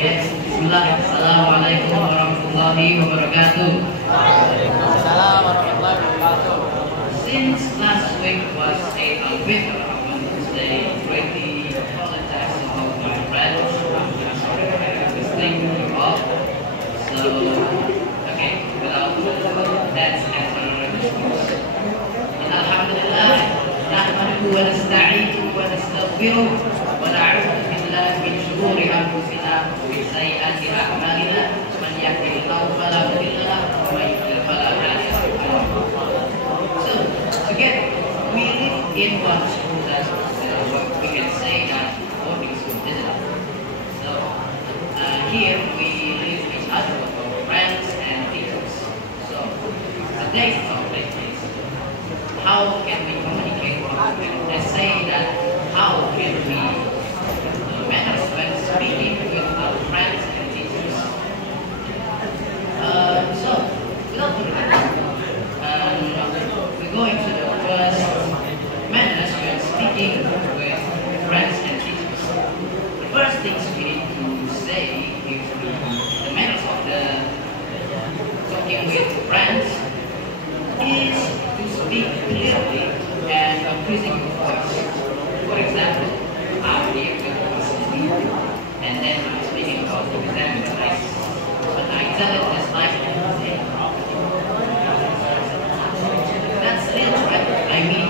Yes, Bismillah. Assalamualaikum warahmatullahi wabarakatuh. Waalaikumsalam warahmatullahi wabarakatuh. Since last week was a bit of a Wednesday, greatly apologize to all my friends. I'm sorry I have this thing off. So, okay, without that's answer excuse. Alhamdulillah, nahmaduhu wa nasta'inuhu wa nastaghfiruh wa na'udzu billahi min shururi anfusina wa min sayyiati a'malina. Man yahdihillahu fala mudilla lahu wa man yudlil fala hadiya lahu. So, together, we live in one school that we can say that boarding school, isn't it? So, here we live with each other, our friends and teachers. So, today's topic is how can we communicate? Let's say that how can we manage when speaking with our friends and teachers. So, without further ado, we're going to the first manners when speaking with friends and teachers. The first things we need to say is the manners of the talking with friends is to speak clearly and increasing your voice. For example, I'm here with listening and then I'm speaking about the exam with nice, but I tell it as nice as I say. That's still right. I mean,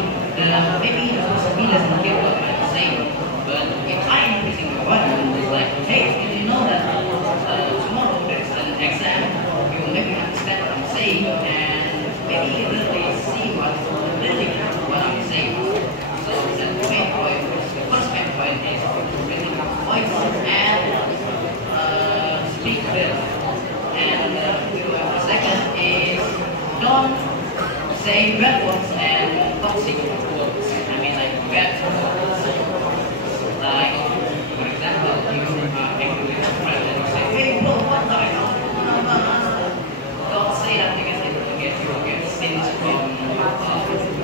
maybe the person he doesn't hear what I'm saying, but if I'm increasing my volume, it's like, hey, did you know that tomorrow there's an exam? You will maybe understand what I'm saying, and maybe you really see what I'm saying. So the main point, the first main point is raising your voice and speak clearly. And the second is don't say bad words and toxic words. I mean like bad words. Like, for example, you are angry with your friend and you say, hey bro, what the hell? Don't say that because it will get sins from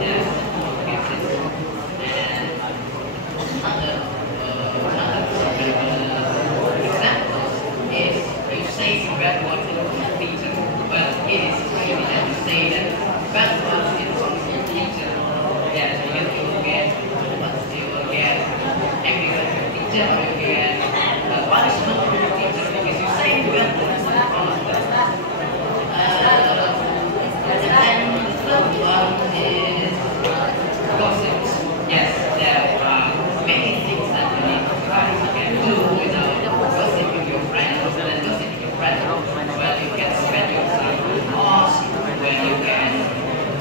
yeah, get sins. And another example is you say bad words in front of teacher, but it is really that you say that bad words in front of your teacher. Yeah, because you will get angry with your teacher or you get punishment from your teacher because you say bad words in front of them. And then the third one is gossips. Yes, there are many things that you can do without gossiping your friends and gossiping your friends. Well, you can spend your time in mosque, when you can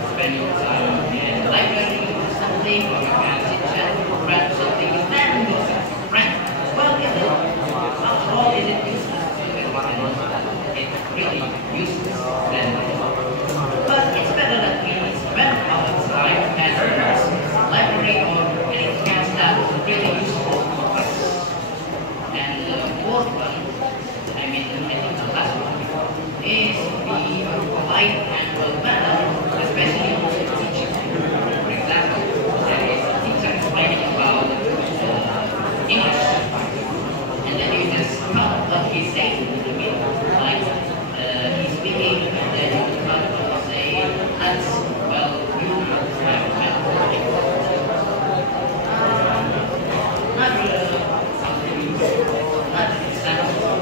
spend your time in library or something, or you can chit chat with your friend or something, and then gossip with your friend. Well, after all, is it useless to do it? It's really useless. Then, but it's better that we spend our time at library or anything else that is really useful to us. And the fourth one, I think the last one, is be polite and well-mannered, especially to the teacher. For example, there is a teacher explaining about English, and then you just count what he's saying. I mean, like he's speaking, and then you count what he's saying. That's well, you have another example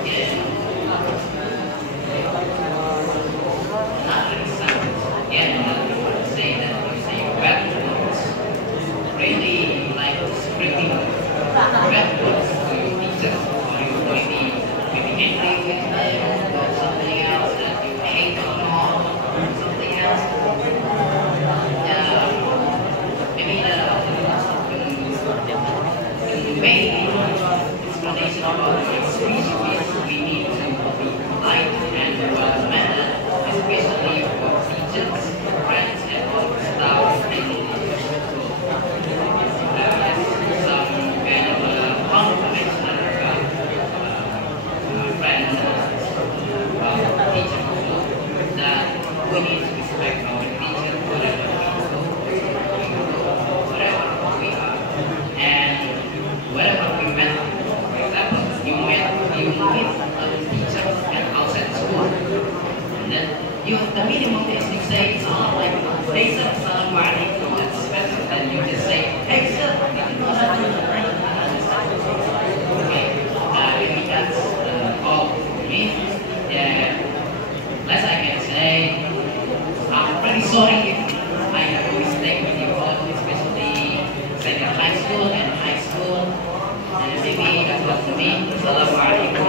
is say that you say bad words, really like screaming bad words to your teacher, or you maybe angry with them, or something else that you hate or not, or something else. Maybe the main explanation about the speech is we need to be polite and well-mannered, especially for teachers, friends, and all the staff in the school. Some kind of confidence that friends about teachers that we need to respect our teachers, whatever we are, and wherever we met. For example, you met you meet teachers and outside school. And then the minimum is you say, like, hey sir, assalamu alaikum. It's better than you just say, hey sir, okay, maybe that's all for me. Less I can say, I'm pretty sorry if I have a mistake with you all, especially second high school and high school. And maybe that's all for me. Assalamu alaikum.